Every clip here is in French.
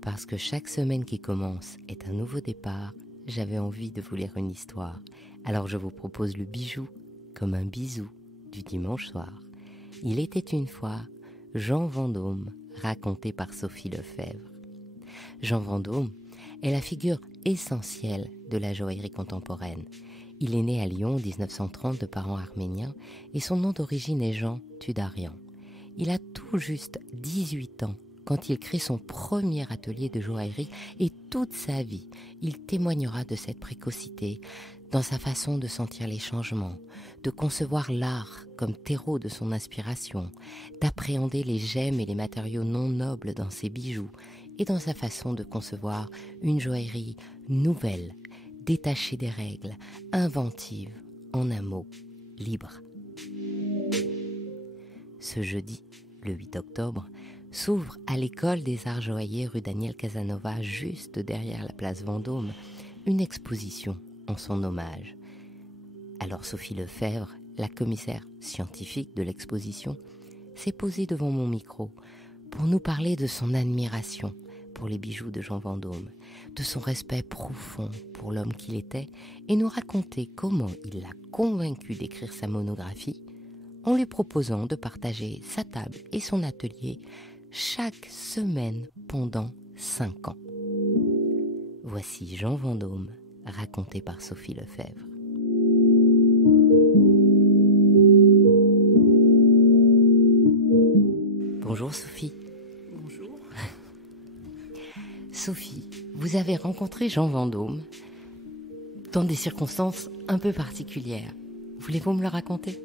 Parce que chaque semaine qui commence est un nouveau départ, j'avais envie de vous lire une histoire. Alors je vous propose le bijou comme un bisou du dimanche soir. Il était une fois Jean Vendôme, raconté par Sophie Lefebvre. Jean Vendôme est la figure essentielle de la joaillerie contemporaine. Il est né à Lyon en 1930 de parents arméniens et son nom d'origine est Jean Tudarian. Il a tout juste 18 ans quand il crée son premier atelier de joaillerie et toute sa vie, il témoignera de cette précocité dans sa façon de sentir les changements, de concevoir l'art comme terreau de son inspiration, d'appréhender les gemmes et les matériaux non nobles dans ses bijoux et dans sa façon de concevoir une joaillerie nouvelle, détachée des règles, inventive, en un mot, libre. Ce jeudi, le 8 octobre, s'ouvre à l'école des arts joailliers rue Daniel Casanova, juste derrière la place Vendôme, une exposition en son hommage. Alors Sophie Lefebvre, la commissaire scientifique de l'exposition, s'est posée devant mon micro pour nous parler de son admiration pour les bijoux de Jean Vendôme, de son respect profond pour l'homme qu'il était et nous raconter comment il l'a convaincu d'écrire sa monographie en lui proposant de partager sa table et son atelier chaque semaine pendant 5 ans. Voici Jean Vendôme, raconté par Sophie Lefebvre. Bonjour Sophie. Bonjour. Sophie, vous avez rencontré Jean Vendôme dans des circonstances un peu particulières. Voulez-vous me le raconter ?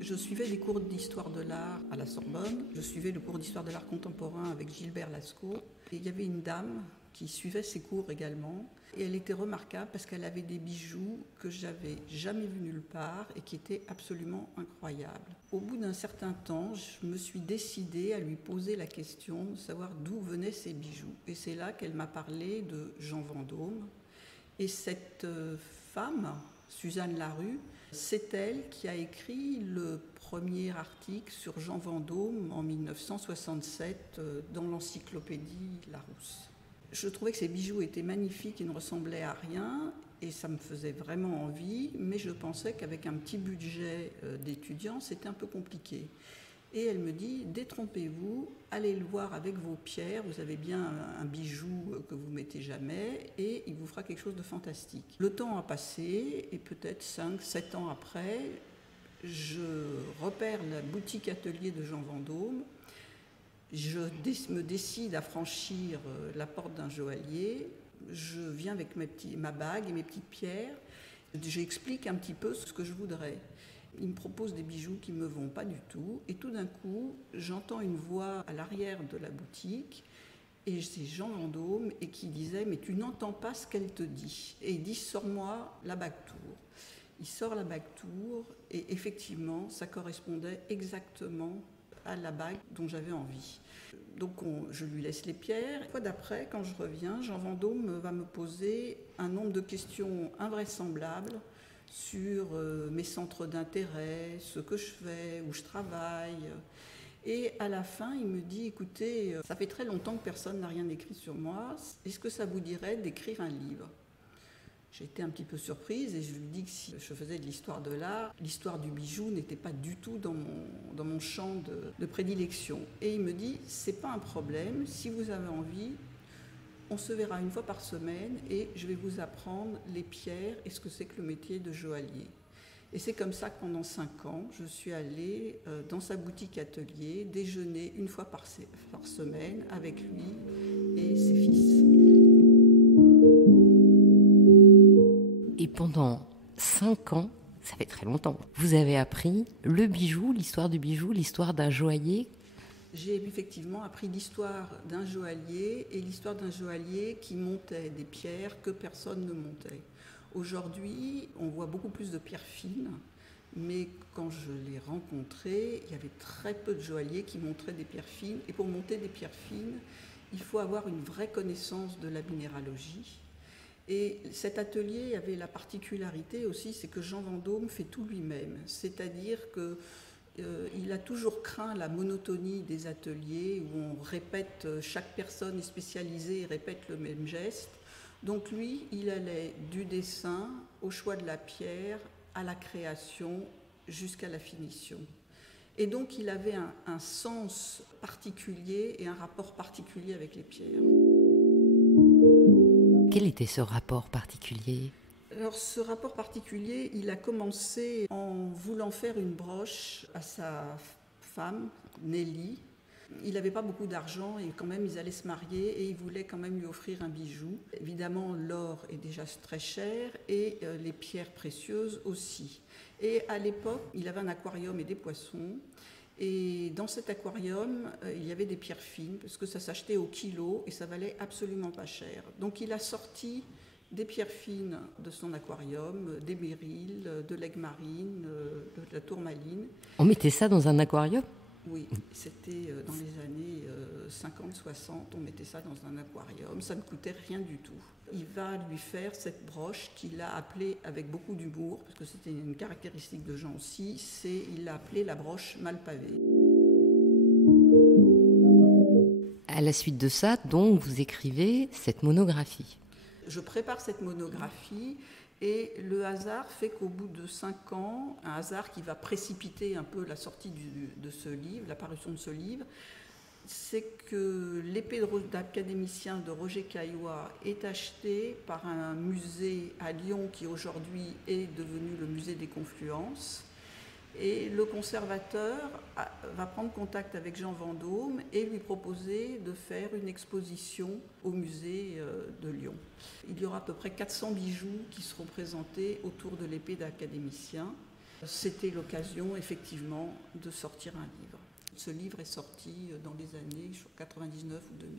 Je suivais des cours d'histoire de l'art à la Sorbonne. Je suivais le cours d'histoire de l'art contemporain avec Gilbert Lascaux. Et il y avait une dame qui suivait ces cours également. Et elle était remarquable parce qu'elle avait des bijoux que j'avais jamais vus nulle part et qui étaient absolument incroyables. Au bout d'un certain temps, je me suis décidée à lui poser la question de savoir d'où venaient ces bijoux. Et c'est là qu'elle m'a parlé de Jean Vendôme. Et cette femme, Suzanne Larue, c'est elle qui a écrit le premier article sur Jean Vendôme en 1967 dans l'encyclopédie Larousse. Je trouvais que ces bijoux étaient magnifiques, ils ne ressemblaient à rien et ça me faisait vraiment envie, mais je pensais qu'avec un petit budget d'étudiant, c'était un peu compliqué. Et elle me dit, détrompez-vous, allez le voir avec vos pierres, vous avez bien un bijou que vous ne mettez jamais et il vous fera quelque chose de fantastique. Le temps a passé et peut-être 5-7 ans après, je repère la boutique atelier de Jean Vendôme, je me décide à franchir la porte d'un joaillier, je viens avec ma bague et mes petites pierres, j'explique un petit peu ce que je voudrais. Il me propose des bijoux qui ne me vont pas du tout. Et tout d'un coup, j'entends une voix à l'arrière de la boutique. Et c'est Jean Vendôme et qui disait « Mais tu n'entends pas ce qu'elle te dit ». Et il dit « Sors-moi la bague tour ». Il sort la bague tour et effectivement, ça correspondait exactement à la bague dont j'avais envie. Donc je lui laisse les pierres. Une fois d'après, quand je reviens, Jean Vendôme va me poser un nombre de questions invraisemblables sur mes centres d'intérêt, ce que je fais, où je travaille. Et à la fin, il me dit, écoutez, ça fait très longtemps que personne n'a rien écrit sur moi. Est-ce que ça vous dirait d'écrire un livre ? J'ai été un petit peu surprise et je lui dis que si je faisais de l'histoire de l'art, l'histoire du bijou n'était pas du tout dans mon champ de prédilection. Et il me dit, c'est pas un problème, si vous avez envie, on se verra une fois par semaine et je vais vous apprendre les pierres et ce que c'est que le métier de joaillier. Et c'est comme ça que pendant 5 ans, je suis allée dans sa boutique atelier déjeuner une fois par semaine avec lui et ses fils. Et pendant 5 ans, ça fait très longtemps, vous avez appris le bijou, l'histoire du bijou, l'histoire d'un joaillier. J'ai effectivement appris l'histoire d'un joaillier et l'histoire d'un joaillier qui montait des pierres que personne ne montait. Aujourd'hui, on voit beaucoup plus de pierres fines, mais quand je l'ai rencontré, il y avait très peu de joailliers qui montraient des pierres fines. Et pour monter des pierres fines, il faut avoir une vraie connaissance de la minéralogie. Et cet atelier avait la particularité aussi, c'est que Jean Vendôme fait tout lui-même. C'est-à-dire qu'il a toujours craint la monotonie des ateliers où on répète, chaque personne est spécialisée et répète le même geste. Donc lui, il allait du dessin au choix de la pierre, à la création, jusqu'à la finition. Et donc il avait un sens particulier et un rapport particulier avec les pierres. Quel était ce rapport particulier ? Alors ce rapport particulier, il a commencé en voulant faire une broche à sa femme, Nelly. Il n'avait pas beaucoup d'argent et quand même ils allaient se marier et il voulait quand même lui offrir un bijou. Évidemment l'or est déjà très cher et les pierres précieuses aussi. Et à l'époque, il avait un aquarium et des poissons. Et dans cet aquarium, il y avait des pierres fines, parce que ça s'achetait au kilo et ça valait absolument pas cher. Donc il a sorti des pierres fines de son aquarium, des béryls, de l'aigue marine, de la tourmaline. On mettait ça dans un aquarium ? Oui, c'était dans les années 50-60, on mettait ça dans un aquarium, ça ne coûtait rien du tout. Il va lui faire cette broche qu'il a appelée avec beaucoup d'humour, parce que c'était une caractéristique de Jean aussi, il l'a appelée la broche mal pavée. À la suite de ça, donc, vous écrivez cette monographie. Je prépare cette monographie et le hasard fait qu'au bout de 5 ans, un hasard qui va précipiter un peu la sortie de ce livre, l'apparition de ce livre, c'est que l'épée d'académicien de Roger Caillois est achetée par un musée à Lyon qui aujourd'hui est devenu le musée des Confluences. Et le conservateur va prendre contact avec Jean Vendôme et lui proposer de faire une exposition au musée de Lyon. Il y aura à peu près 400 bijoux qui seront présentés autour de l'épée d'académicien. C'était l'occasion effectivement de sortir un livre. Ce livre est sorti dans les années 99 ou 2000.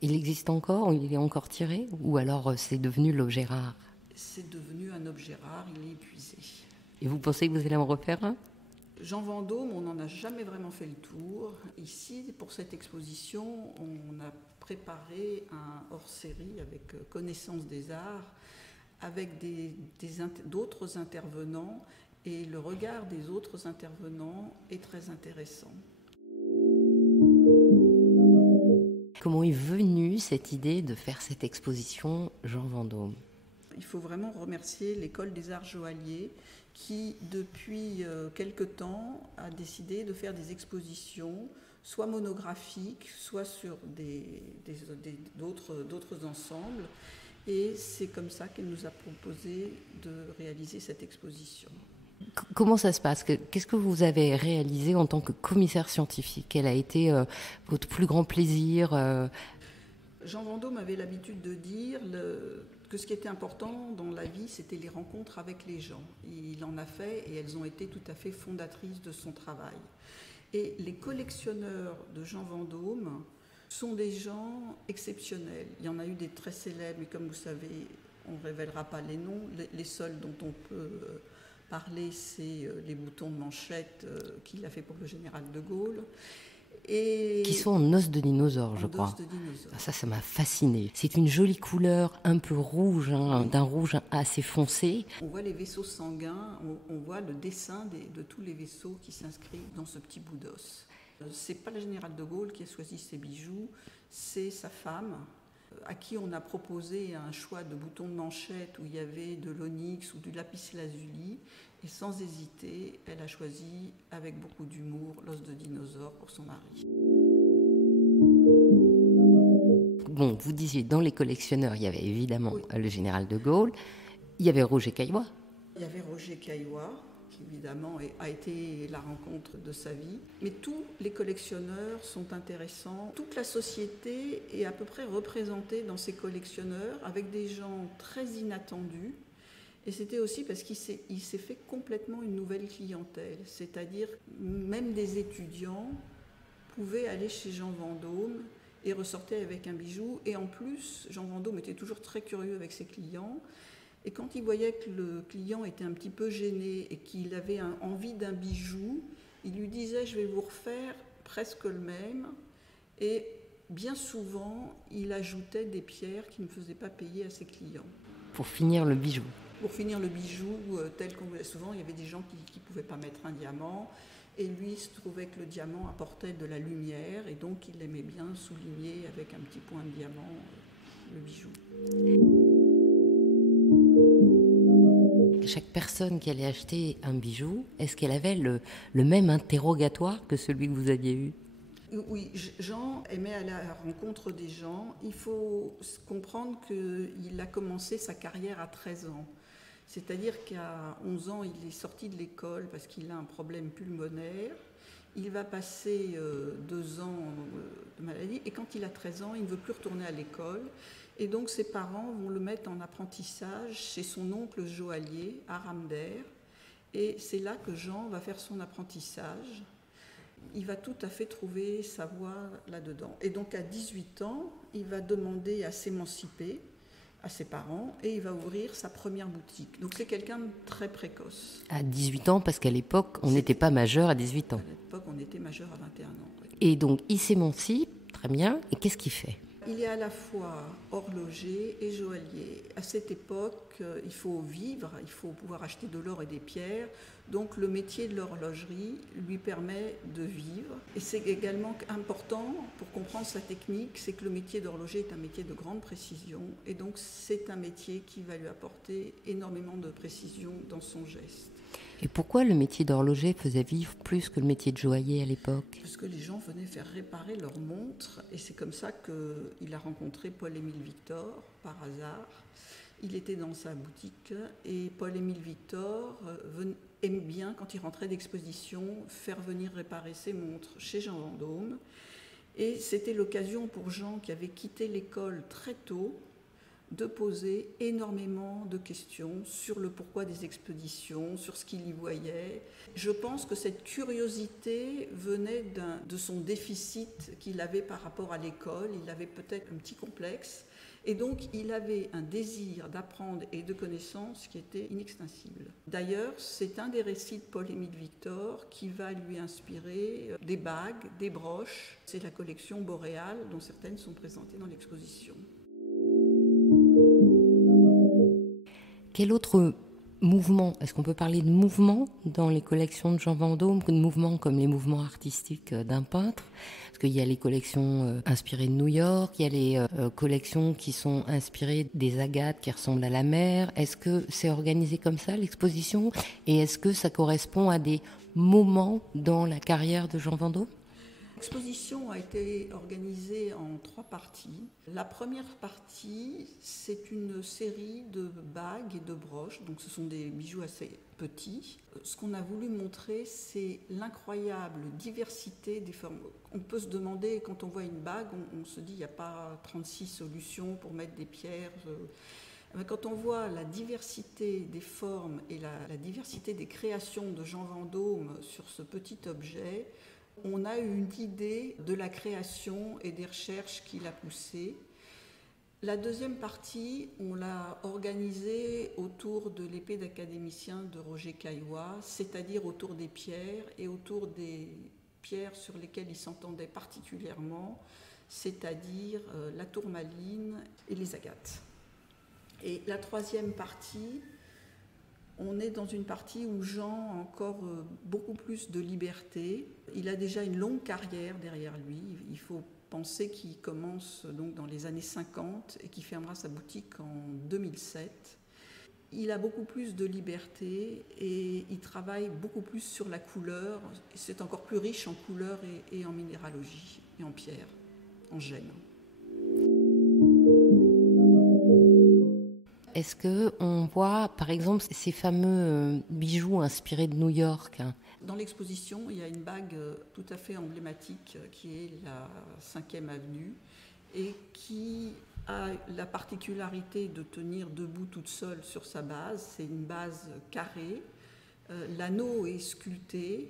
Il existe encore, il est encore tiré, ou alors c'est devenu l'objet rare ? C'est devenu un objet rare, il est épuisé. Et vous pensez que vous allez en refaire un ? Jean Vendôme, on n'en a jamais vraiment fait le tour. Ici, pour cette exposition, on a préparé un hors-série avec Connaissance des arts, avec d'autres intervenants, et le regard des autres intervenants est très intéressant. Comment est venue cette idée de faire cette exposition Jean Vendôme ? Il faut vraiment remercier l'École des Arts Joailliers qui, depuis quelque temps, a décidé de faire des expositions, soit monographiques, soit sur d'autres ensembles. Et c'est comme ça qu'elle nous a proposé de réaliser cette exposition. Comment ça se passe ? Qu'est-ce que vous avez réalisé en tant que commissaire scientifique ? Quel a été votre plus grand plaisir ? Jean Vendôme avait l'habitude de dire que ce qui était important dans la vie, c'était les rencontres avec les gens. Il en a fait et elles ont été tout à fait fondatrices de son travail. Et les collectionneurs de Jean Vendôme sont des gens exceptionnels. Il y en a eu des très célèbres, mais comme vous savez, on ne révélera pas les noms. Les seuls dont on peut parler, c'est les boutons de manchette qu'il a fait pour le général de Gaulle. Qui sont en os de dinosaure, je crois. Ça m'a fasciné. C'est une jolie couleur, un peu rouge, d'un rouge assez foncé. On voit les vaisseaux sanguins, on voit le dessin de tous les vaisseaux qui s'inscrivent dans ce petit bout d'os. C'est pas le général de Gaulle qui a choisi ces bijoux, c'est sa femme, à qui on a proposé un choix de boutons de manchette où il y avait de l'onyx ou du lapis-lazuli. Et sans hésiter, elle a choisi, avec beaucoup d'humour, l'os de dinosaure pour son mari. Bon, vous disiez, dans les collectionneurs, il y avait évidemment le général de Gaulle, il y avait Roger Caillois. Il y avait Roger Caillois, qui évidemment a été la rencontre de sa vie. Mais tous les collectionneurs sont intéressants. Toute la société est à peu près représentée dans ces collectionneurs, avec des gens très inattendus. Et c'était aussi parce qu'il s'est fait complètement une nouvelle clientèle. C'est-à-dire, même des étudiants pouvaient aller chez Jean Vendôme et ressortaient avec un bijou. Et en plus, Jean Vendôme était toujours très curieux avec ses clients. Et quand il voyait que le client était un petit peu gêné et qu'il avait envie d'un bijou, il lui disait « je vais vous refaire presque le même ». Et bien souvent, il ajoutait des pierres qu'il ne faisait pas payer à ses clients. pour finir le bijou. Pour finir le bijou, tel qu'on voulait souvent, il y avait des gens qui ne pouvaient pas mettre un diamant. Et lui, il se trouvait que le diamant apportait de la lumière. Et donc, il aimait bien souligner avec un petit point de diamant le bijou. Chaque personne qui allait acheter un bijou, est-ce qu'elle avait le même interrogatoire que celui que vous aviez eu ? Oui, Jean aimait aller à la rencontre des gens. Il faut comprendre qu'il a commencé sa carrière à 13 ans. C'est-à-dire qu'à 11 ans, il est sorti de l'école parce qu'il a un problème pulmonaire. Il va passer 2 ans de maladie. Et quand il a 13 ans, il ne veut plus retourner à l'école. Et donc ses parents vont le mettre en apprentissage chez son oncle joaillier à Ramder. Et c'est là que Jean va faire son apprentissage. Il va tout à fait trouver sa voie là-dedans. Et donc à 18 ans, il va demander à s'émanciper à ses parents et il va ouvrir sa première boutique. Donc c'est quelqu'un de très précoce. À 18 ans, parce qu'à l'époque, on n'était pas majeur à 18 ans. À l'époque, on était majeur à 21 ans. Oui. Et donc il s'émancipe, très bien, et qu'est-ce qu'il fait ? Il est à la fois horloger et joaillier. À cette époque, il faut vivre, il faut pouvoir acheter de l'or et des pierres. Donc le métier de l'horlogerie lui permet de vivre. Et c'est également important pour comprendre sa technique, c'est que le métier d'horloger est un métier de grande précision. Et donc c'est un métier qui va lui apporter énormément de précision dans son geste. Et pourquoi le métier d'horloger faisait vivre plus que le métier de joaillier à l'époque ? Parce que les gens venaient faire réparer leurs montres et c'est comme ça qu'il a rencontré Paul-Émile Victor par hasard. Il était dans sa boutique et Paul-Émile Victor aime bien, quand il rentrait d'exposition, faire venir réparer ses montres chez Jean Vendôme. Et c'était l'occasion pour Jean, qui avait quitté l'école très tôt, de poser énormément de questions sur le pourquoi des expéditions, sur ce qu'il y voyait. Je pense que cette curiosité venait de son déficit qu'il avait par rapport à l'école. Il avait peut-être un petit complexe. Et donc, il avait un désir d'apprendre et de connaissances qui était inextinguible. D'ailleurs, c'est un des récits de Paul-Émile Victor qui va lui inspirer des bagues, des broches. C'est la collection boréale dont certaines sont présentées dans l'exposition. Quel autre mouvement, est-ce qu'on peut parler de mouvement dans les collections de Jean Vendôme, de mouvements comme les mouvements artistiques d'un peintre ? Parce qu'il y a les collections inspirées de New York, il y a les collections qui sont inspirées des agates qui ressemblent à la mer. Est-ce que c'est organisé comme ça, l'exposition ? Et est-ce que ça correspond à des moments dans la carrière de Jean Vendôme ? L'exposition a été organisée en 3 parties. La première partie, c'est une série de bagues et de broches, donc ce sont des bijoux assez petits. Ce qu'on a voulu montrer, c'est l'incroyable diversité des formes. On peut se demander, quand on voit une bague, on se dit qu'il n'y a pas 36 solutions pour mettre des pierres. Quand on voit la diversité des formes et la diversité des créations de Jean Vendôme sur ce petit objet, on a une idée de la création et des recherches qu'il a poussées. La deuxième partie, on l'a organisée autour de l'épée d'académicien de Roger Caillois, c'est-à-dire autour des pierres et autour des pierres sur lesquelles il s'entendait particulièrement, c'est-à-dire la tourmaline et les agates. Et la troisième partie, on est dans une partie où Jean a encore beaucoup plus de liberté. Il a déjà une longue carrière derrière lui. Il faut penser qu'il commence donc dans les années 50 et qu'il fermera sa boutique en 2007. Il a beaucoup plus de liberté et il travaille beaucoup plus sur la couleur. C'est encore plus riche en couleurs et en minéralogie et en pierre, en gemme. Est-ce qu'on voit, par exemple, ces fameux bijoux inspirés de New York ? Dans l'exposition, il y a une bague tout à fait emblématique qui est la 5e avenue et qui a la particularité de tenir debout toute seule sur sa base. C'est une base carrée. L'anneau est sculpté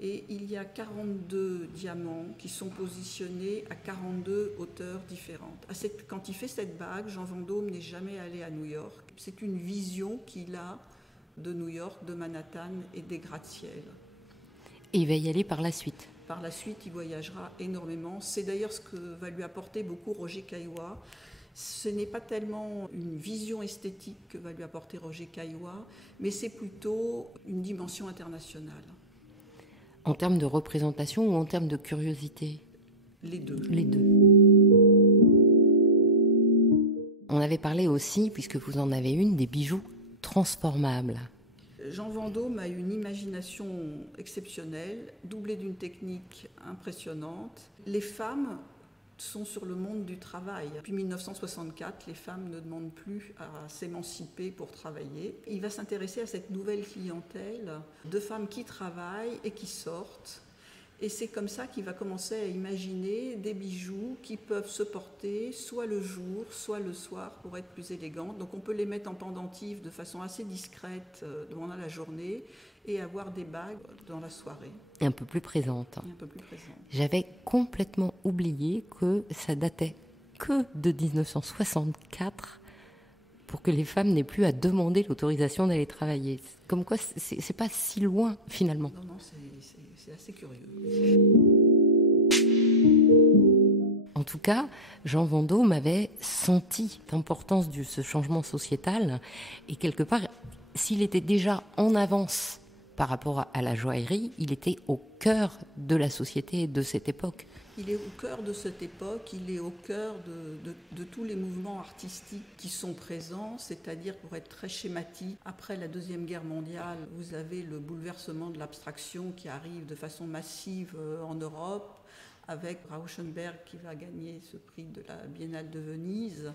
et il y a 42 diamants qui sont positionnés à 42 hauteurs différentes. Quand il fait cette bague, Jean Vendôme n'est jamais allé à New York. C'est une vision qu'il a de New York, de Manhattan et des gratte-ciel. Et il va y aller par la suite. Par la suite, il voyagera énormément. C'est d'ailleurs ce que va lui apporter beaucoup Roger Caillois. Ce n'est pas tellement une vision esthétique que va lui apporter Roger Caillois, mais c'est plutôt une dimension internationale. En termes de représentation ou en termes de curiosité? Les deux. Les deux. On avait parlé aussi, puisque vous en avez une, des bijoux transformables. Jean Vendôme a une imagination exceptionnelle, doublée d'une technique impressionnante. Les femmes sont sur le monde du travail. Depuis 1964, les femmes ne demandent plus à s'émanciper pour travailler. Il va s'intéresser à cette nouvelle clientèle de femmes qui travaillent et qui sortent. Et c'est comme ça qu'il va commencer à imaginer des bijoux qui peuvent se porter soit le jour, soit le soir pour être plus élégantes. Donc on peut les mettre en pendentif de façon assez discrète pendant la journée et avoir des bagues dans la soirée. Un peu plus présente. Un peu plus présente. J'avais complètement oublié que ça datait que de 1964 pour que les femmes n'aient plus à demander l'autorisation d'aller travailler. Comme quoi, c'est pas si loin finalement. Non, c'est assez curieux. En tout cas, Jean Vendôme avait senti l'importance de ce changement sociétal et quelque part, s'il était déjà en avance par rapport à la joaillerie, il était au cœur de la société de cette époque. Il est au cœur de cette époque, il est au cœur de tous les mouvements artistiques qui sont présents, c'est-à-dire, pour être très schématique, après la Deuxième Guerre mondiale, vous avez le bouleversement de l'abstraction qui arrive de façon massive en Europe, avec Rauschenberg qui va gagner ce prix de la Biennale de Venise.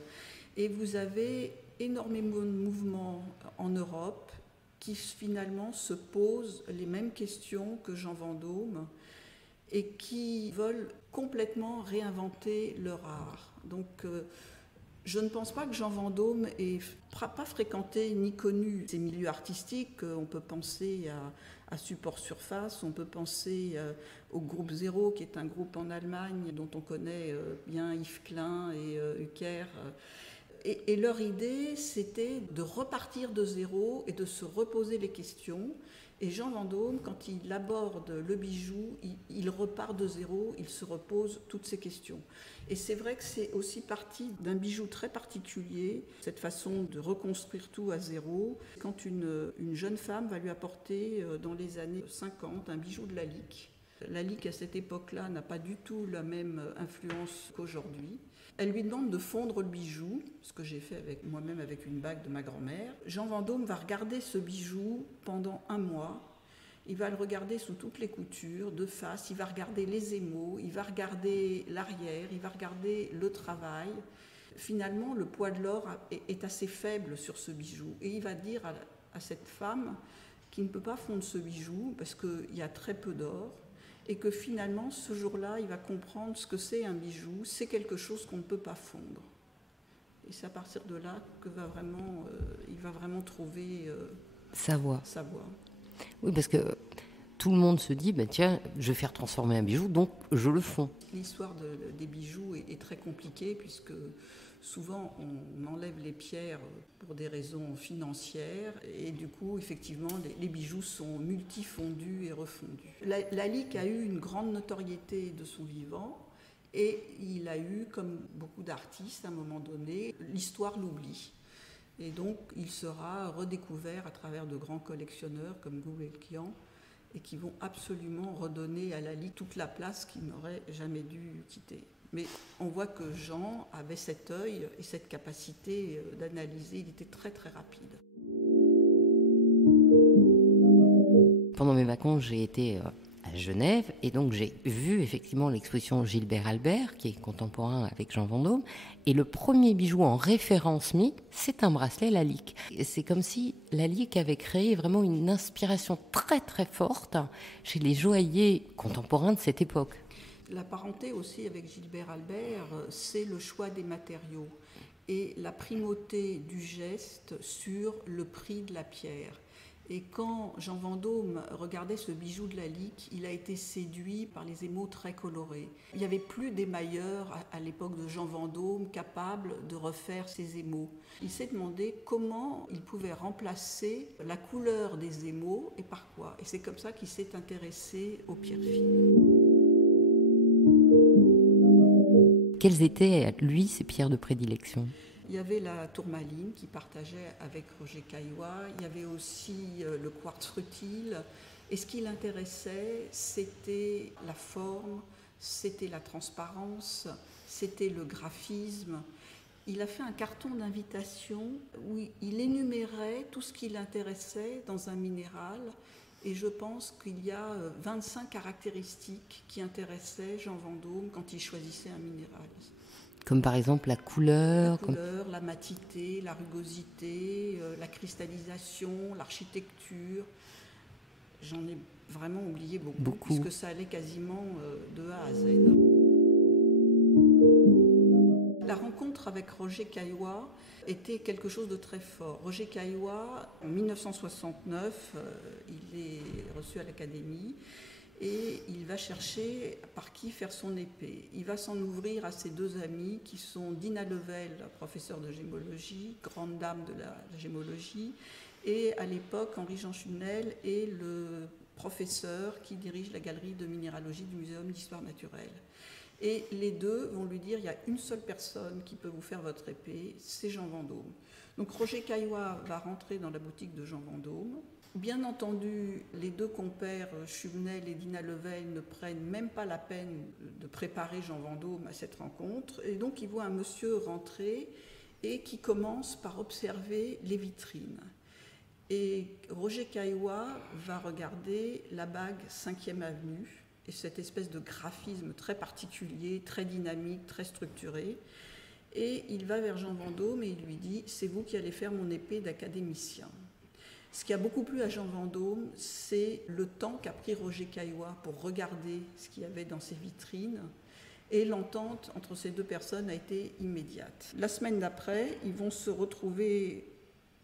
Et vous avez énormément de mouvements en Europe qui finalement se posent les mêmes questions que Jean Vendôme et qui veulent complètement réinventer leur art. Donc je ne pense pas que Jean Vendôme ait pas fréquenté ni connu ces milieux artistiques. On peut penser à Support Surface, on peut penser au groupe Zéro, qui est un groupe en Allemagne dont on connaît bien Yves Klein et Ucker. Et leur idée, c'était de repartir de zéro et de se reposer les questions. Et Jean Vendôme, quand il aborde le bijou, il repart de zéro, il se repose toutes ces questions. Et c'est vrai que c'est aussi parti d'un bijou très particulier, cette façon de reconstruire tout à zéro, quand une jeune femme va lui apporter, dans les années 50, un bijou de Lalique. Lalique, à cette époque-là, n'a pas du tout la même influence qu'aujourd'hui. Elle lui demande de fondre le bijou, ce que j'ai fait moi-même avec une bague de ma grand-mère. Jean Vendôme va regarder ce bijou pendant 1 mois. Il va le regarder sous toutes les coutures, de face. Il va regarder les émaux, il va regarder l'arrière, il va regarder le travail. Finalement, le poids de l'or est assez faible sur ce bijou. Et il va dire à cette femme qui ne peut pas fondre ce bijou parce qu'il y a très peu d'or. Et que finalement, ce jour-là, il va comprendre ce que c'est un bijou, c'est quelque chose qu'on ne peut pas fondre. Et c'est à partir de là que il va vraiment trouver sa voie. Oui, parce que tout le monde se dit, tiens, je vais faire transformer un bijou, donc je le fonds. L'histoire des bijoux est très compliquée, puisque souvent on enlève les pierres pour des raisons financières, et du coup, effectivement, les bijoux sont multifondus et refondus. Lalique a eu une grande notoriété de son vivant, et il a eu, comme beaucoup d'artistes, à un moment donné, l'histoire l'oublie. Et donc, il sera redécouvert à travers de grands collectionneurs comme Gulbenkian, et qui vont absolument redonner à Lalique toute la place qu'il n'aurait jamais dû quitter. Mais on voit que Jean avait cet œil et cette capacité d'analyser, il était très très rapide. Pendant mes vacances, j'ai été à Genève et donc j'ai vu effectivement l'exposition Gilbert Albert, qui est contemporain avec Jean Vendôme, et le premier bijou en référence mis, c'est un bracelet Lalique. Et c'est comme si Lalique avait créé vraiment une inspiration très très forte chez les joailliers contemporains de cette époque. La parenté aussi avec Gilbert Albert, c'est le choix des matériaux et la primauté du geste sur le prix de la pierre. Et quand Jean Vendôme regardait ce bijou de Lalique, il a été séduit par les émaux très colorés. Il n'y avait plus d'émailleurs à l'époque de Jean Vendôme capables de refaire ces émaux. Il s'est demandé comment il pouvait remplacer la couleur des émaux et par quoi. Et c'est comme ça qu'il s'est intéressé aux pierres fines. Quelles étaient, lui, ses pierres de prédilection? Il y avait la tourmaline qu'il partageait avec Roger Caillois, il y avait aussi le quartz rutile. Et ce qui l'intéressait, c'était la forme, c'était la transparence, c'était le graphisme. Il a fait un carton d'invitation où il énumérait tout ce qui l'intéressait dans un minéral. Et je pense qu'il y a 25 caractéristiques qui intéressaient Jean Vendôme quand il choisissait un minéral. Comme par exemple la couleur, la matité, la rugosité, la cristallisation, l'architecture. J'en ai vraiment oublié beaucoup. Puisque ça allait quasiment de A à Z. La rencontre avec Roger Caillois était quelque chose de très fort. Roger Caillois, en 1969, il est reçu à l'Académie et il va chercher par qui faire son épée. Il va s'en ouvrir à ses deux amis qui sont Dina Level, professeure de gémologie, grande dame de la gémologie, et à l'époque Henri-Jean Chunel est le professeur qui dirige la galerie de minéralogie du Muséum d'histoire naturelle. Et les deux vont lui dire, il y a une seule personne qui peut vous faire votre épée, c'est Jean Vendôme. Donc Roger Caillois va rentrer dans la boutique de Jean Vendôme. Bien entendu, les deux compères, Chunel et Dina Level, ne prennent même pas la peine de préparer Jean Vendôme à cette rencontre. Et donc il voit un monsieur rentrer et qui commence par observer les vitrines. Et Roger Caillois va regarder la bague 5e avenue, et cette espèce de graphisme très particulier, très dynamique, très structuré. Et il va vers Jean Vendôme et il lui dit « C'est vous qui allez faire mon épée d'académicien ». Ce qui a beaucoup plu à Jean Vendôme, c'est le temps qu'a pris Roger Caillois pour regarder ce qu'il y avait dans ces vitrines. Et l'entente entre ces deux personnes a été immédiate. La semaine d'après, ils vont se retrouver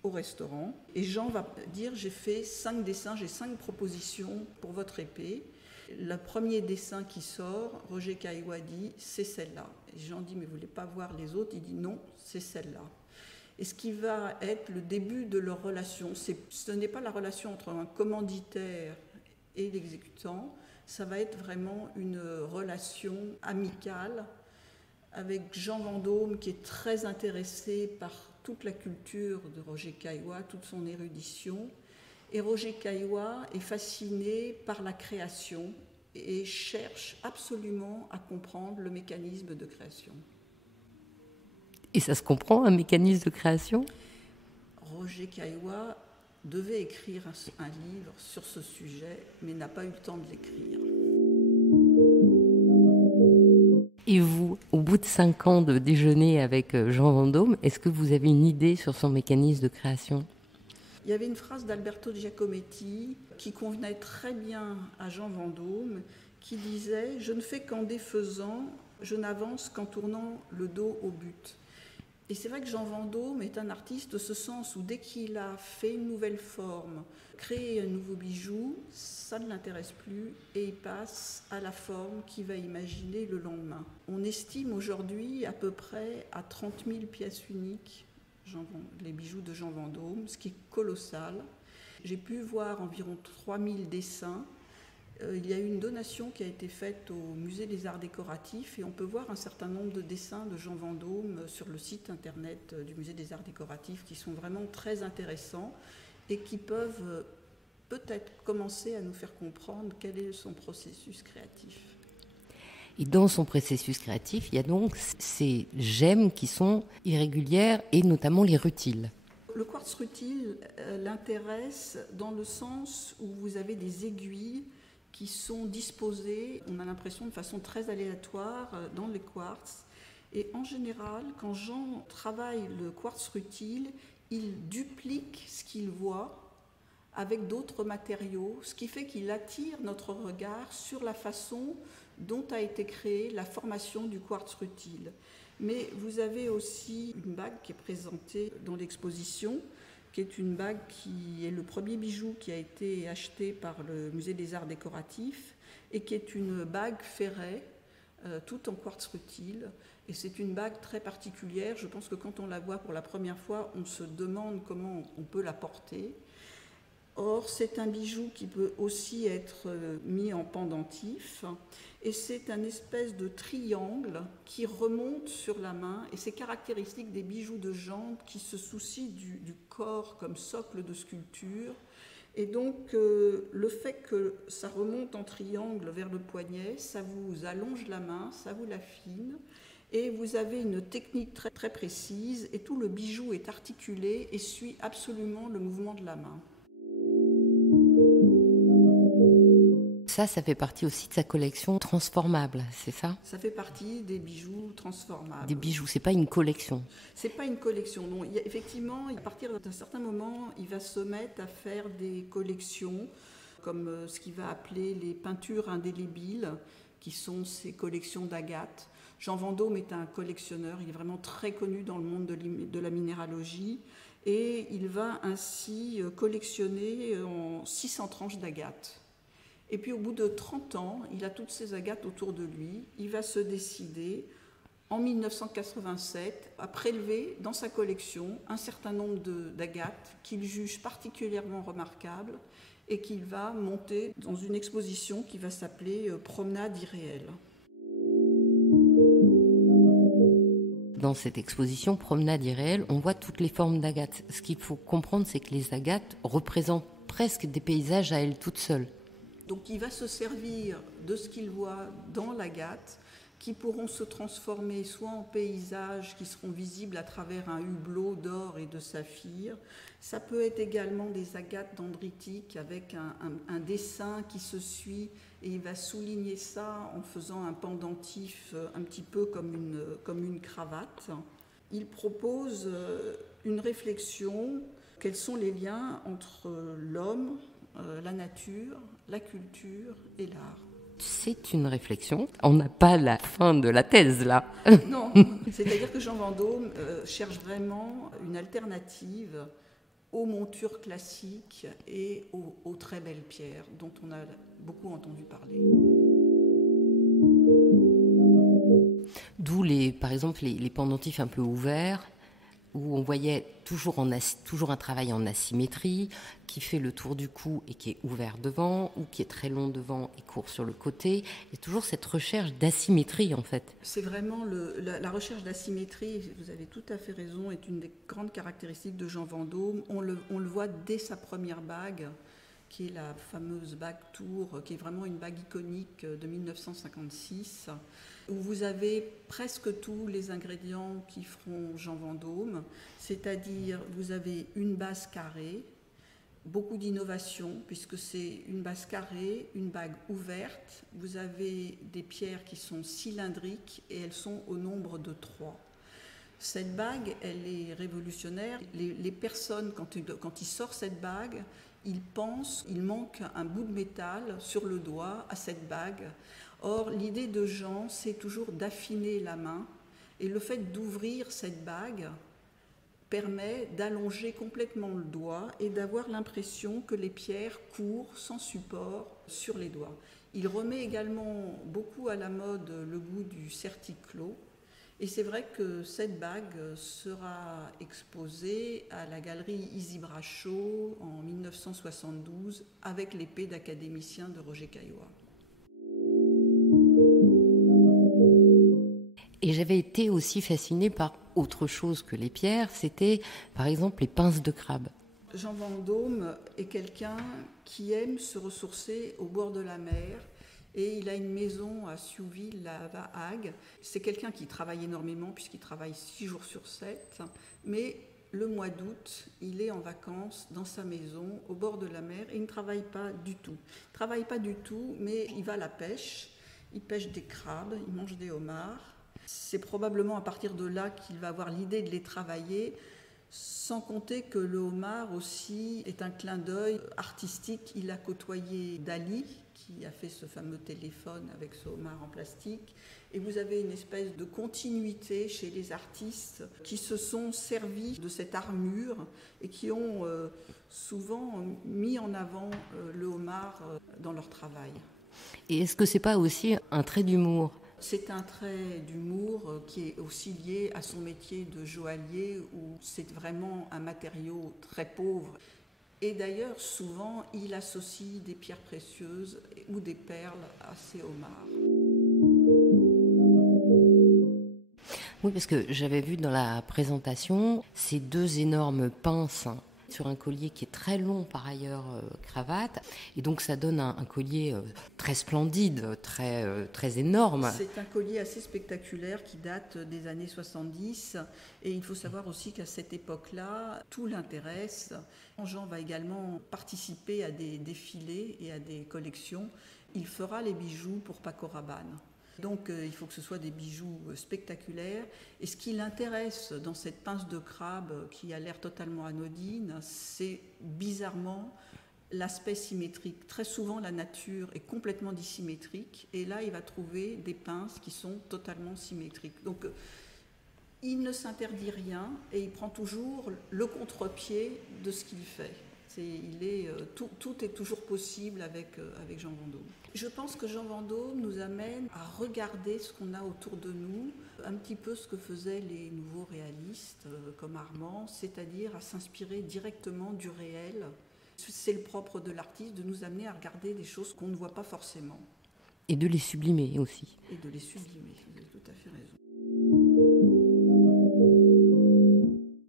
au restaurant. Et Jean va dire « J'ai fait 5 dessins, j'ai 5 propositions pour votre épée ». Le premier dessin qui sort, Roger Caillois dit « c'est celle-là ». Et Jean dit « mais vous ne voulez pas voir les autres ?» Il dit « non, c'est celle-là ». Et ce qui va être le début de leur relation, ce n'est pas la relation entre un commanditaire et l'exécutant, ça va être vraiment une relation amicale avec Jean Vendôme qui est très intéressé par toute la culture de Roger Caillois, toute son érudition. Et Roger Caillois est fasciné par la création et cherche absolument à comprendre le mécanisme de création. Et ça se comprend, un mécanisme de création? Roger Caillois devait écrire un livre sur ce sujet, mais n'a pas eu le temps de l'écrire. Et vous, au bout de 5 ans de déjeuner avec Jean Vendôme, est-ce que vous avez une idée sur son mécanisme de création? Il y avait une phrase d'Alberto Giacometti qui convenait très bien à Jean Vendôme, qui disait « Je ne fais qu'en défaisant, je n'avance qu'en tournant le dos au but ». Et c'est vrai que Jean Vendôme est un artiste de ce sens où dès qu'il a fait une nouvelle forme, créé un nouveau bijou, ça ne l'intéresse plus et il passe à la forme qu'il va imaginer le lendemain. On estime aujourd'hui à peu près à 30 000 pièces uniques les bijoux de Jean Vendôme, ce qui est colossal. J'ai pu voir environ 3000 dessins. Il y a eu une donation qui a été faite au Musée des Arts Décoratifs et on peut voir un certain nombre de dessins de Jean Vendôme sur le site internet du Musée des Arts Décoratifs qui sont vraiment très intéressants et qui peuvent peut-être commencer à nous faire comprendre quel est son processus créatif. Et dans son processus créatif, il y a donc ces gemmes qui sont irrégulières et notamment les rutiles. Le quartz rutile l'intéresse dans le sens où vous avez des aiguilles qui sont disposées, on a l'impression de façon très aléatoire dans les quartz. Et en général, quand Jean travaille le quartz rutile, il duplique ce qu'il voit avec d'autres matériaux, ce qui fait qu'il attire notre regard sur la façon dont a été créée la formation du quartz rutile. Mais vous avez aussi une bague qui est présentée dans l'exposition, qui est une bague qui est le premier bijou qui a été acheté par le Musée des Arts Décoratifs et qui est une bague ferrée, tout en quartz rutile. Et c'est une bague très particulière. Je pense que quand on la voit pour la première fois, on se demande comment on peut la porter. Or, c'est un bijou qui peut aussi être mis en pendentif et c'est un espèce de triangle qui remonte sur la main et c'est caractéristique des bijoux de jante qui se soucient du corps comme socle de sculpture. Et donc, le fait que ça remonte en triangle vers le poignet, ça vous allonge la main, ça vous l'affine et vous avez une technique très, très précise et tout le bijou est articulé et suit absolument le mouvement de la main. Ça fait partie aussi de sa collection transformable, c'est ça? Ça fait partie des bijoux transformables. Des bijoux, c'est pas une collection. C'est pas une collection, non. Effectivement, à partir d'un certain moment, il va se mettre à faire des collections, comme ce qu'il va appeler les peintures indélébiles, qui sont ces collections d'agates. Jean Vendôme est un collectionneur, il est vraiment très connu dans le monde de la minéralogie, et il va ainsi collectionner en 600 tranches d'agates. Et puis au bout de 30 ans, il a toutes ces agates autour de lui. Il va se décider, en 1987, à prélever dans sa collection un certain nombre d'agates qu'il juge particulièrement remarquables et qu'il va monter dans une exposition qui va s'appeler Promenade irréelle. Dans cette exposition Promenade irréelle, on voit toutes les formes d'agates. Ce qu'il faut comprendre, c'est que les agates représentent presque des paysages à elles toutes seules. Donc il va se servir de ce qu'il voit dans l'agate, qui pourront se transformer soit en paysages qui seront visibles à travers un hublot d'or et de saphir. Ça peut être également des agates dendritiques avec un dessin qui se suit et il va souligner ça en faisant un pendentif un petit peu comme une cravate. Il propose une réflexion, quels sont les liens entre l'homme, la nature, la culture et l'art. C'est une réflexion. On n'a pas la fin de la thèse, là. Non, c'est-à-dire que Jean Vendôme cherche vraiment une alternative aux montures classiques et aux très belles pierres dont on a beaucoup entendu parler. D'où, par exemple, les pendentifs un peu ouverts, où on voyait toujours un travail en asymétrie, qui fait le tour du cou et qui est ouvert devant, ou qui est très long devant et court sur le côté. Il y a toujours cette recherche d'asymétrie, en fait. C'est vraiment la recherche d'asymétrie, vous avez tout à fait raison, est une des grandes caractéristiques de Jean Vendôme. On le voit dès sa première bague, qui est la fameuse bague Tour, qui est vraiment une bague iconique de 1956, où vous avez presque tous les ingrédients qui feront Jean Vendôme, c'est-à-dire vous avez une base carrée, beaucoup d'innovation, puisque c'est une base carrée, une bague ouverte, vous avez des pierres qui sont cylindriques et elles sont au nombre de 3. Cette bague, elle est révolutionnaire. Les personnes, quand ils sortent cette bague, ils pensent, il manque un bout de métal sur le doigt à cette bague. Or, l'idée de Jean, c'est toujours d'affiner la main. Et le fait d'ouvrir cette bague permet d'allonger complètement le doigt et d'avoir l'impression que les pierres courent sans support sur les doigts. Il remet également beaucoup à la mode le goût du certiclo. Et c'est vrai que cette bague sera exposée à la galerie Isi Brachot en 1972 avec l'épée d'académicien de Roger Caillois. Et j'avais été aussi fascinée par autre chose que les pierres, c'était par exemple les pinces de crabe. Jean Vendôme est quelqu'un qui aime se ressourcer au bord de la mer et il a une maison à Siouville, à Hague. C'est quelqu'un qui travaille énormément puisqu'il travaille 6 jours sur 7, mais le mois d'août, il est en vacances dans sa maison au bord de la mer et il ne travaille pas du tout. Il ne travaille pas du tout, mais il va à la pêche, il pêche des crabes, il mange des homards. C'est probablement à partir de là qu'il va avoir l'idée de les travailler, sans compter que le homard aussi est un clin d'œil artistique. Il a côtoyé Dali, qui a fait ce fameux téléphone avec ce homard en plastique. Et vous avez une espèce de continuité chez les artistes qui se sont servis de cette armure et qui ont souvent mis en avant le homard dans leur travail. Et est-ce que c'est pas aussi un trait d'humour ? C'est un trait d'humour qui est aussi lié à son métier de joaillier où c'est vraiment un matériau très pauvre. Et d'ailleurs, souvent, il associe des pierres précieuses ou des perles à ces homards. Oui, parce que j'avais vu dans la présentation ces deux énormes pinces sur un collier qui est très long par ailleurs, cravate, et donc ça donne un collier très splendide, très énorme. C'est un collier assez spectaculaire qui date des années 70, et il faut savoir aussi qu'à cette époque-là, tout l'intéresse. Jean va également participer à des défilés et à des collections. Il fera les bijoux pour Paco Rabanne. Donc il faut que ce soit des bijoux spectaculaires. Et ce qui l'intéresse dans cette pince de crabe qui a l'air totalement anodine, c'est bizarrement l'aspect symétrique. Très souvent, la nature est complètement dissymétrique. Et là, il va trouver des pinces qui sont totalement symétriques. Donc il ne s'interdit rien et il prend toujours le contre-pied de ce qu'il fait. Tout est toujours possible avec Jean Vendôme. Je pense que Jean Vendôme nous amène à regarder ce qu'on a autour de nous, un petit peu ce que faisaient les nouveaux réalistes comme Armand, c'est-à-dire à s'inspirer directement du réel. C'est le propre de l'artiste de nous amener à regarder des choses qu'on ne voit pas forcément. Et de les sublimer aussi. Et de les sublimer, vous avez tout à fait raison.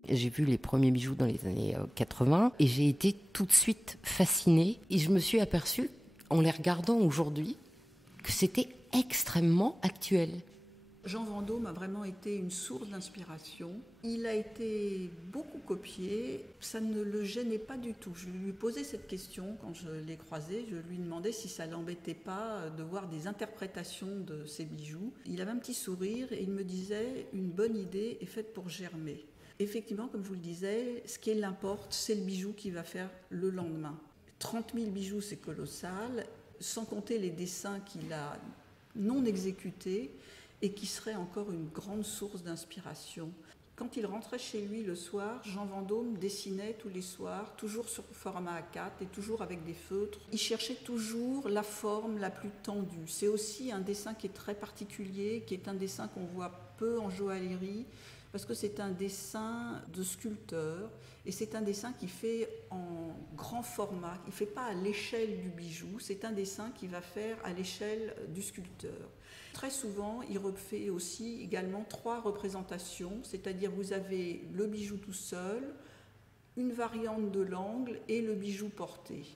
J'ai vu les premiers bijoux dans les années 80 et j'ai été tout de suite fascinée. Et je me suis aperçue, en les regardant aujourd'hui, que c'était extrêmement actuel. Jean Vendôme a vraiment été une source d'inspiration. Il a été beaucoup copié, ça ne le gênait pas du tout. Je lui posais cette question quand je l'ai croisé, je lui demandais si ça ne l'embêtait pas de voir des interprétations de ses bijoux. Il avait un petit sourire et il me disait « une bonne idée est faite pour germer ». Effectivement, comme je vous le disais, ce qui l'importe, c'est le bijou qu'il va faire le lendemain. 30 000 bijoux, c'est colossal, sans compter les dessins qu'il a non exécutés et qui seraient encore une grande source d'inspiration. Quand il rentrait chez lui le soir, Jean Vendôme dessinait tous les soirs, toujours sur format A4 et toujours avec des feutres. Il cherchait toujours la forme la plus tendue. C'est aussi un dessin qui est très particulier, qui est un dessin qu'on voit peu en joaillerie, parce que c'est un dessin de sculpteur et c'est un dessin qui fait en grand format. Il ne fait pas à l'échelle du bijou, c'est un dessin qui va faire à l'échelle du sculpteur. Très souvent, il refait aussi également 3 représentations, c'est-à-dire vous avez le bijou tout seul, une variante de l'angle et le bijou porté.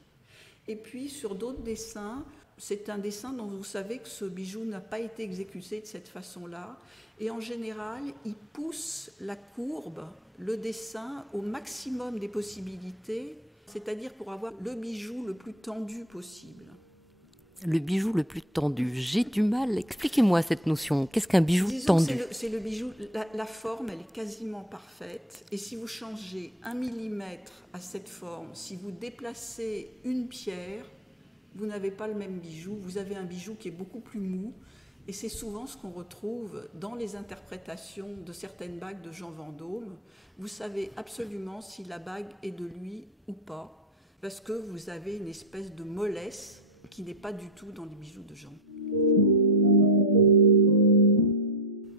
Et puis sur d'autres dessins, c'est un dessin dont vous savez que ce bijou n'a pas été exécuté de cette façon-là. Et en général, il pousse la courbe, le dessin, au maximum des possibilités, c'est-à-dire pour avoir le bijou le plus tendu possible. Le bijou le plus tendu, j'ai du mal. Expliquez-moi cette notion. Qu'est-ce qu'un bijou tendu ? C'est le bijou, la forme, elle est quasiment parfaite. Et si vous changez 1 millimètre à cette forme, si vous déplacez une pierre, vous n'avez pas le même bijou. Vous avez un bijou qui est beaucoup plus mou. Et c'est souvent ce qu'on retrouve dans les interprétations de certaines bagues de Jean Vendôme. Vous savez absolument si la bague est de lui ou pas, parce que vous avez une espèce de mollesse qui n'est pas du tout dans les bijoux de Jean.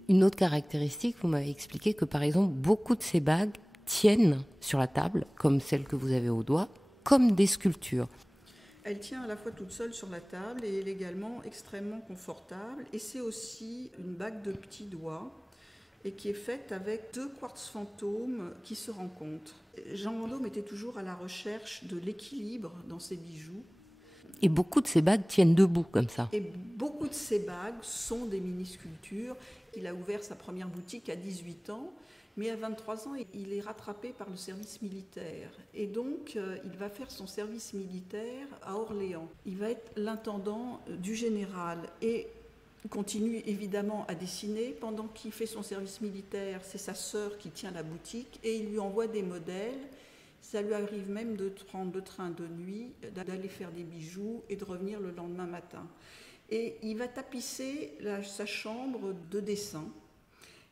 Une autre caractéristique, vous m'avez expliqué que par exemple, beaucoup de ces bagues tiennent sur la table, comme celle que vous avez au doigt, comme des sculptures. Elle tient à la fois toute seule sur la table et elle est également extrêmement confortable. Et c'est aussi une bague de petits doigts et qui est faite avec 2 quartz fantômes qui se rencontrent. Jean Vendôme était toujours à la recherche de l'équilibre dans ses bijoux. Et beaucoup de ces bagues tiennent debout comme ça. Et beaucoup de ces bagues sont des mini-sculptures. Il a ouvert sa première boutique à 18 ans. Mais à 23 ans, il est rattrapé par le service militaire. Et donc, il va faire son service militaire à Orléans. Il va être l'intendant du général. Et il continue évidemment à dessiner. Pendant qu'il fait son service militaire, c'est sa sœur qui tient la boutique. Et il lui envoie des modèles. Ça lui arrive même de prendre le train de nuit, d'aller faire des bijoux et de revenir le lendemain matin. Et il va tapisser sa chambre de dessin.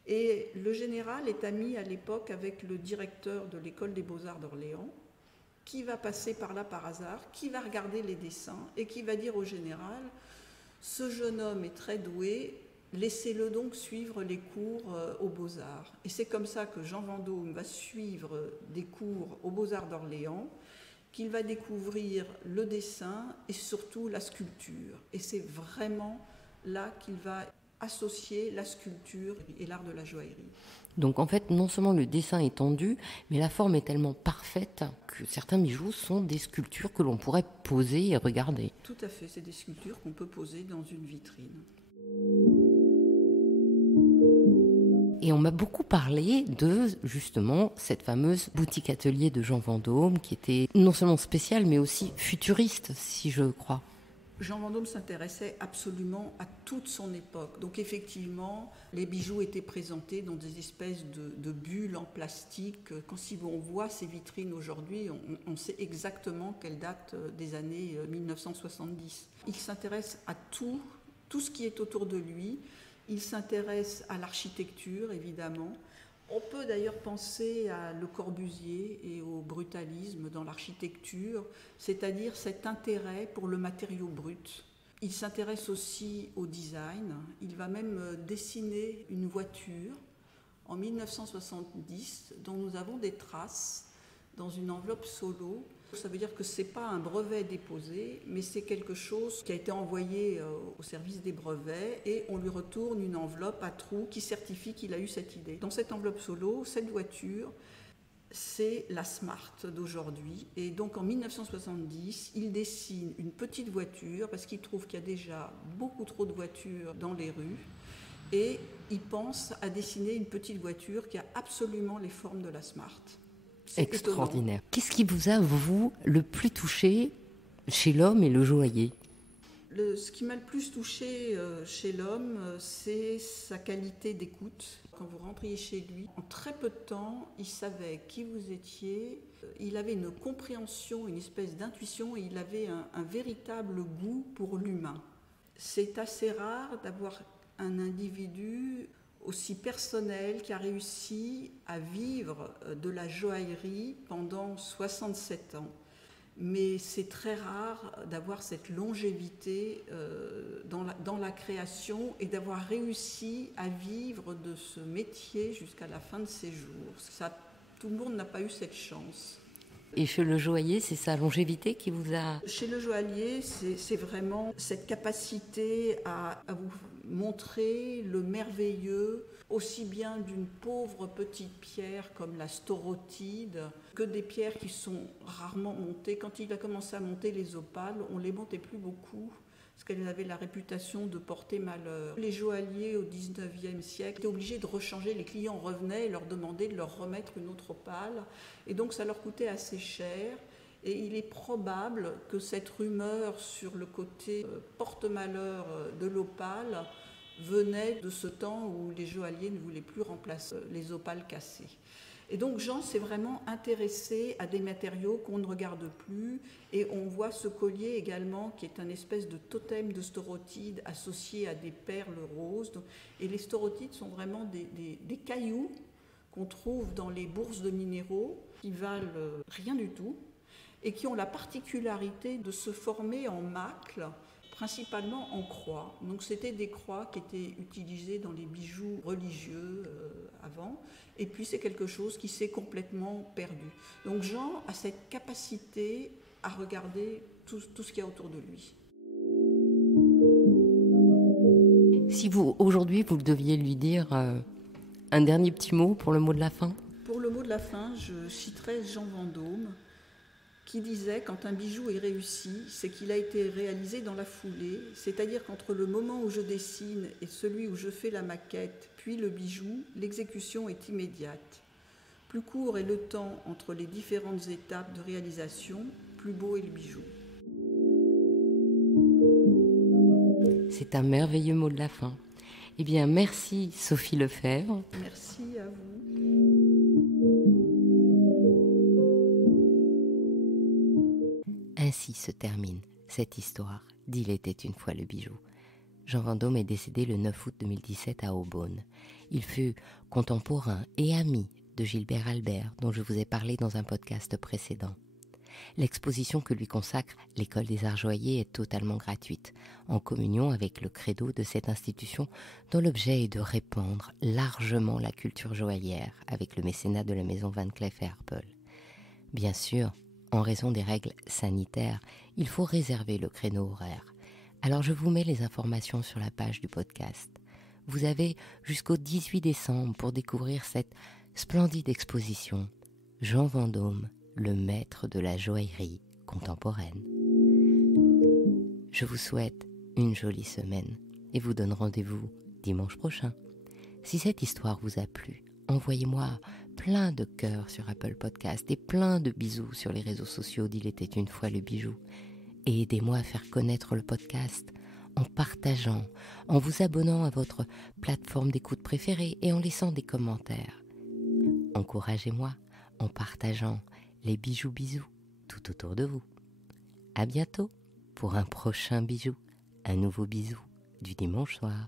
Et le général est ami à l'époque avec le directeur de l'école des beaux-arts d'Orléans, qui va passer par là par hasard, qui va regarder les dessins et qui va dire au général « Ce jeune homme est très doué, laissez-le donc suivre les cours aux beaux-arts ». Et c'est comme ça que Jean Vendôme va suivre des cours aux beaux-arts d'Orléans, qu'il va découvrir le dessin et surtout la sculpture. Et c'est vraiment là qu'il va associer la sculpture et l'art de la joaillerie. Donc en fait, non seulement le dessin est tendu, mais la forme est tellement parfaite que certains bijoux sont des sculptures que l'on pourrait poser et regarder. Tout à fait, c'est des sculptures qu'on peut poser dans une vitrine. Et on m'a beaucoup parlé de, justement, cette fameuse boutique atelier de Jean Vendôme, qui était non seulement spéciale, mais aussi futuriste, si je crois. Jean Vendôme s'intéressait absolument à toute son époque. Donc effectivement, les bijoux étaient présentés dans des espèces de bulles en plastique. Quand si on voit ces vitrines aujourd'hui, on sait exactement qu'elles datent des années 1970. Il s'intéresse à tout ce qui est autour de lui. Il s'intéresse à l'architecture, évidemment. On peut d'ailleurs penser à Le Corbusier et au brutalisme dans l'architecture, c'est-à-dire cet intérêt pour le matériau brut. Il s'intéresse aussi au design. Il va même dessiner une voiture en 1970 dont nous avons des traces dans une enveloppe solo. Ça veut dire que ce n'est pas un brevet déposé, mais c'est quelque chose qui a été envoyé au service des brevets et on lui retourne une enveloppe à trous qui certifie qu'il a eu cette idée. Dans cette enveloppe solo, cette voiture, c'est la Smart d'aujourd'hui. Et donc en 1970, il dessine une petite voiture parce qu'il trouve qu'il y a déjà beaucoup trop de voitures dans les rues. Et il pense à dessiner une petite voiture qui a absolument les formes de la Smart. C'est extraordinaire. Étonnant. Qu'est-ce qui vous a, vous, le plus touché chez l'homme et le joaillier ? Ce qui m'a le plus touché chez l'homme, c'est sa qualité d'écoute. Quand vous rentriez chez lui, en très peu de temps, il savait qui vous étiez. Il avait une compréhension, une espèce d'intuition et il avait un véritable goût pour l'humain. C'est assez rare d'avoir un individu aussi personnel, qui a réussi à vivre de la joaillerie pendant 67 ans. Mais c'est très rare d'avoir cette longévité dans la création et d'avoir réussi à vivre de ce métier jusqu'à la fin de ses jours. Tout le monde n'a pas eu cette chance. Et chez le joaillier, c'est sa longévité qui vous a... Chez le joaillier, c'est vraiment cette capacité à vous montrer le merveilleux, aussi bien d'une pauvre petite pierre comme la storotide, que des pierres qui sont rarement montées. Quand il a commencé à monter les opales, on ne les montait plus beaucoup, parce qu'elles avaient la réputation de porter malheur. Les joailliers au XIXe siècle étaient obligés de rechanger, les clients revenaient et leur demandaient de leur remettre une autre opale, et donc ça leur coûtait assez cher. Et il est probable que cette rumeur sur le côté porte-malheur de l'opale venait de ce temps où les joailliers ne voulaient plus remplacer les opales cassées. Et donc Jean s'est vraiment intéressé à des matériaux qu'on ne regarde plus, et on voit ce collier également qui est un espèce de totem de storotide associé à des perles roses. Et les storotides sont vraiment des cailloux qu'on trouve dans les bourses de minéraux qui valent rien du tout et qui ont la particularité de se former en macles, principalement en croix. Donc c'était des croix qui étaient utilisées dans les bijoux religieux avant, et puis c'est quelque chose qui s'est complètement perdu. Donc Jean a cette capacité à regarder tout ce qu'il y a autour de lui. Si vous, aujourd'hui, vous deviez lui dire un dernier petit mot pour le mot de la fin ? Pour le mot de la fin, je citerai Jean Vendôme, qui disait « Quand un bijou est réussi, c'est qu'il a été réalisé dans la foulée, c'est-à-dire qu'entre le moment où je dessine et celui où je fais la maquette, puis le bijou, l'exécution est immédiate. Plus court est le temps entre les différentes étapes de réalisation, plus beau est le bijou. » C'est un merveilleux mot de la fin. Eh bien, merci Sophie Lefebvre. Merci à vous. Ainsi se termine cette histoire d'Il était une fois le bijou. Jean Vendôme est décédé le 9 août 2017 à Eaubonne. Il fut contemporain et ami de Gilbert Albert, dont je vous ai parlé dans un podcast précédent. L'exposition que lui consacre l'École des Arts Joailliers est totalement gratuite, en communion avec le credo de cette institution dont l'objet est de répandre largement la culture joaillière avec le mécénat de la maison Van Cleef & Arpels. Bien sûr, En raison des règles sanitaires, il faut réserver le créneau horaire. Alors je vous mets les informations sur la page du podcast. Vous avez jusqu'au 18 décembre pour découvrir cette splendide exposition. Jean Vendôme, le maître de la joaillerie contemporaine. Je vous souhaite une jolie semaine et vous donne rendez-vous dimanche prochain. Si cette histoire vous a plu, envoyez-moi plein de cœurs sur Apple Podcast et plein de bisous sur les réseaux sociaux d'Il était une fois le bijou. Et aidez-moi à faire connaître le podcast en partageant, en vous abonnant à votre plateforme d'écoute préférée et en laissant des commentaires. Encouragez-moi en partageant les bijoux bisous tout autour de vous. À bientôt pour un prochain bijou, un nouveau bisou du dimanche soir.